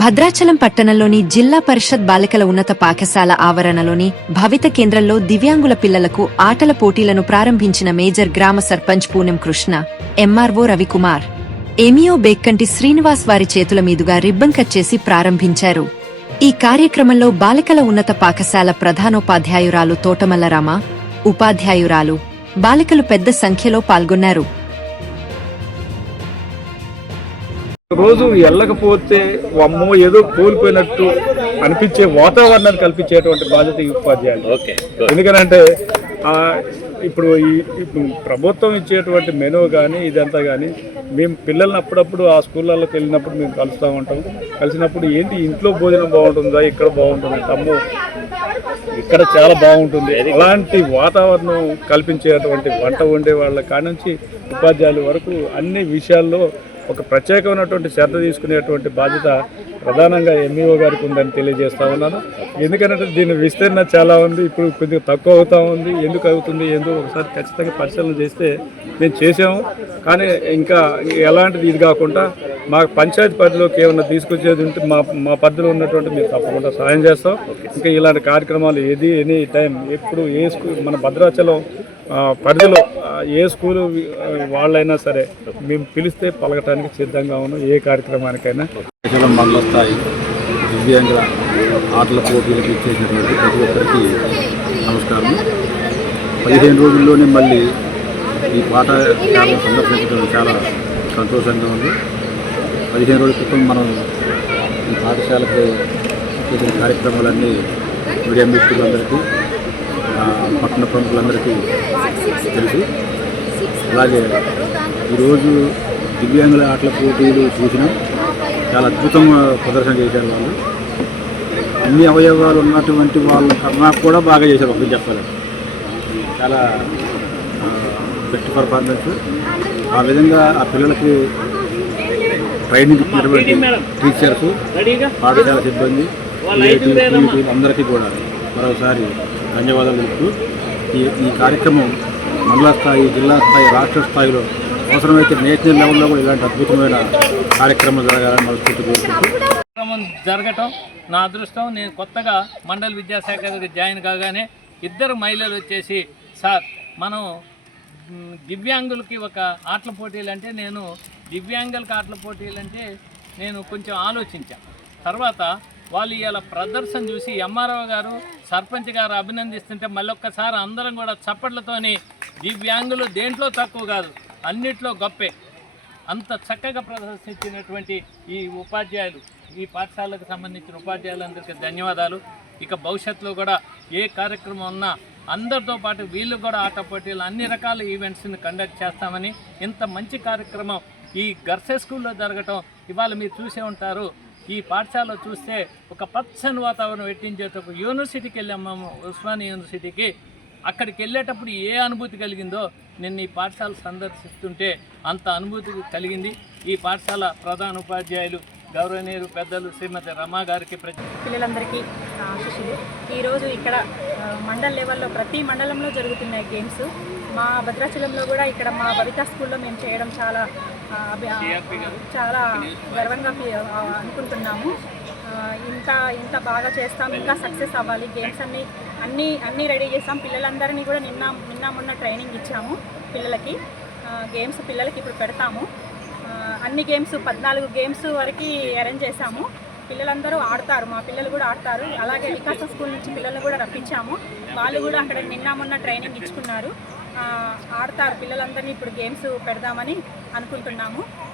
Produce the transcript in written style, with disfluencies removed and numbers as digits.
భద్రాచలం పట్టణంలోని జిల్లా పరిషత్ బాలికల ఉన్నత పాఠశాల ఆవరణలోని భవిత కేంద్రంలో దివ్యాంగుల పిల్లలకు ఆటల పోటీలను ప్రారంభించిన మేజర్ గ్రామ సర్పంచ్ పూనెం కృష్ణ, ఎంఆర్ఓ రవికుమార్, ఏమియో బేక్కంటి శ్రీనివాస్ వారి చేతుల మీదుగా రిబ్బన్ కట్ చేసి ప్రారంభించారు. ఈ కార్యక్రమంలో బాలికల ఉన్నత పాఠశాల ప్రధానోపాధ్యాయురాలు తోటమల్ల రామ, ఉపాధ్యాయురాలు, బాలికలు పెద్ద సంఖ్యలో పాల్గొన్నారు. రోజు వెళ్ళకపోతే అమ్మో ఏదో కోల్పోయినట్టు అనిపించే వాతావరణాన్ని కల్పించేటువంటి బాధ్యత ఈ ఉపాధ్యాయులు. ఎందుకనంటే ఇప్పుడు ప్రభుత్వం ఇచ్చేటువంటి మెనూ కానీ ఇదంతా కానీ మేము పిల్లల్ని అప్పుడప్పుడు ఆ స్కూళ్ళలోకి వెళ్ళినప్పుడు మేము కలుస్తూ ఉంటాం. కలిసినప్పుడు ఏంటి ఇంట్లో భోజనం బాగుంటుందా, ఇక్కడ బాగుంటుంది, అమ్మో ఇక్కడ చాలా బాగుంటుంది, అలాంటి వాతావరణం కల్పించేటువంటి వంట వండే వాళ్ళ కాడి నుంచి ఉపాధ్యాయుల వరకు అన్ని విషయాల్లో ఒక ప్రత్యేకమైనటువంటి శ్రద్ధ తీసుకునేటువంటి బాధ్యత ప్రధానంగా ఎంఈఓ గారికి ఉందని తెలియజేస్తా ఉన్నాను. ఎందుకంటే దీని విస్తరణ చాలా ఉంది, ఇప్పుడు కొద్దిగా తక్కువ అవుతూ ఉంది. ఎందుకు అవుతుంది ఏందో ఒకసారి ఖచ్చితంగా పరిశీలన చేస్తే మేము చేసాము. కానీ ఇంకా ఎలాంటిది ఇది కాకుండా మా పంచాయతీ పరిధిలోకి ఏమన్నా తీసుకొచ్చేది ఉంటే మా పరిధిలో ఉన్నటువంటి మేము తప్పకుండా సహాయం చేస్తాం. ఇంకా ఇలాంటి కార్యక్రమాలు ఎనీ టైం ఎప్పుడు ఏ స్కూల్ మన భద్రాచలం పరిధిలో ఏ స్కూలు వాళ్ళైనా సరే మేము పిలిస్తే పలకటానికి సిద్ధంగా ఉన్నాం. ఏ కార్యక్రమానికైనా మండల స్థాయి దివ్యాంగుల ఆటల పోటీలకు ఇచ్చేసినటువంటి ప్రతి ఒక్కరికి నమస్కారం. 15 రోజుల్లోనే మళ్ళీ ఈ పాఠశాలను సందర్శించడం చాలా సంతోషంగా ఉంది. 15 రోజుల క్రితం మనం ఈ పాఠశాలకు చేసిన కార్యక్రమాలన్నీ మీడియా మిత్రులందరికీ, పట్టణ ప్రముఖులందరికీ తెలుసు. అలాగే ఈరోజు దివ్యాంగుల ఆటల పోటీలు చూసినాం. చాలా అద్భుతంగా ప్రదర్శన చేశారు. వాళ్ళు అన్ని అవయవాలు ఉన్నటువంటి వాళ్ళ కన్నా కూడా బాగా చేశారు. ఒకటి చెప్పాలి, చాలా బెస్ట్ పర్ఫార్మెన్స్. ఆ విధంగా ఆ పిల్లలకి ట్రైనింగ్ ఇచ్చినటువంటి టీచర్స్, పాఠశాల సిబ్బంది, అందరికీ కూడా మరోసారి ధన్యవాదాలు తెలుపుతూ ఈ కార్యక్రమం మండల స్థాయి, జిల్లా స్థాయి, రాష్ట్ర స్థాయిలో అవసరమైతే నేషనల్ లెవెల్లో కూడా ఇలాంటి అద్భుతమైన కార్యక్రమం జరగాలని మనస్ఫూర్తి కోరుకుంటూ జరగటం నా అదృష్టం. నేను కొత్తగా మండల విద్యాశాఖ జాయిన్ కాగానే ఇద్దరు మహిళలు వచ్చేసి, సార్ మనం దివ్యాంగులకి ఒక ఆటల పోటీలు అంటే, నేను దివ్యాంగులకి ఆటల పోటీలు అంటే నేను కొంచెం ఆలోచించాను. తర్వాత వాళ్ళు ఇలా ప్రదర్శన చూసి ఎంఆర్ఓ గారు, సర్పంచ్ గారు అభినందిస్తుంటే మళ్ళొక్కసారి అందరం కూడా చప్పట్లతోని దివ్యాంగులు దేంట్లో తక్కువ కాదు, అన్నిట్లో గొప్పే, అంత చక్కగా ప్రదర్శించినటువంటి ఈ ఉపాధ్యాయులు, ఈ పాఠశాలకు సంబంధించిన ఉపాధ్యాయులందరికీ ధన్యవాదాలు. ఇక భవిష్యత్తులో కూడా ఏ కార్యక్రమం ఉన్నా అందరితో పాటు వీళ్ళు కూడా ఆట పోటీలు, అన్ని రకాల ఈవెంట్స్ని కండక్ట్ చేస్తామని, ఇంత మంచి కార్యక్రమం ఈ గర్సె స్కూల్లో జరగటం ఇవాళ మీరు చూసే ఉంటారు. ఈ పాఠశాలలో చూస్తే ఒక పచ్చని వాతావరణం పెట్టించేట ఒక యూనివర్సిటీకి వెళ్ళాము, ఉస్మానియా యూనివర్సిటీకి. అక్కడికి వెళ్ళేటప్పుడు ఏ అనుభూతి కలిగిందో నిన్న ఈ పాఠశాల సందర్శిస్తుంటే అంత అనుభూతి కలిగింది. ఈ పాఠశాల ప్రధాన ఉపాధ్యాయులు గౌరవనీయులు పెద్దలు శ్రీమతి రమా గారికి, పిల్లలందరికీ ఆశీస్సులు. ఈరోజు ఇక్కడ మండల లెవెల్లో ప్రతి మండలంలో జరుగుతున్నాయి గేమ్స్. మా భద్రాచలంలో కూడా ఇక్కడ మా భవిత స్కూల్లో మేము చేయడం చాలా గర్వంగా అనుకుంటున్నాము. ఇంత బాగా చేస్తాం, ఇంకా సక్సెస్ అవ్వాలి. గేమ్స్ అన్నీ రెడీ చేస్తాం. పిల్లలందరినీ కూడా నిన్న మొన్న ట్రైనింగ్ ఇచ్చాము పిల్లలకి. గేమ్స్ పిల్లలకి ఇప్పుడు పెడతాము. అన్ని గేమ్స్ 14 గేమ్స్ వరకు అరేంజ్ చేశాము. పిల్లలందరూ ఆడతారు, మా పిల్లలు కూడా ఆడతారు. అలాగే వికాస స్కూల్ నుంచి పిల్లల్ని కూడా రప్పించాము. వాళ్ళు కూడా అక్కడ నిన్న మొన్న ట్రైనింగ్ ఇచ్చుకున్నారు, ఆడతారు. పిల్లలందరినీ ఇప్పుడు గేమ్స్ పెడదామని అనుకుంటున్నాము.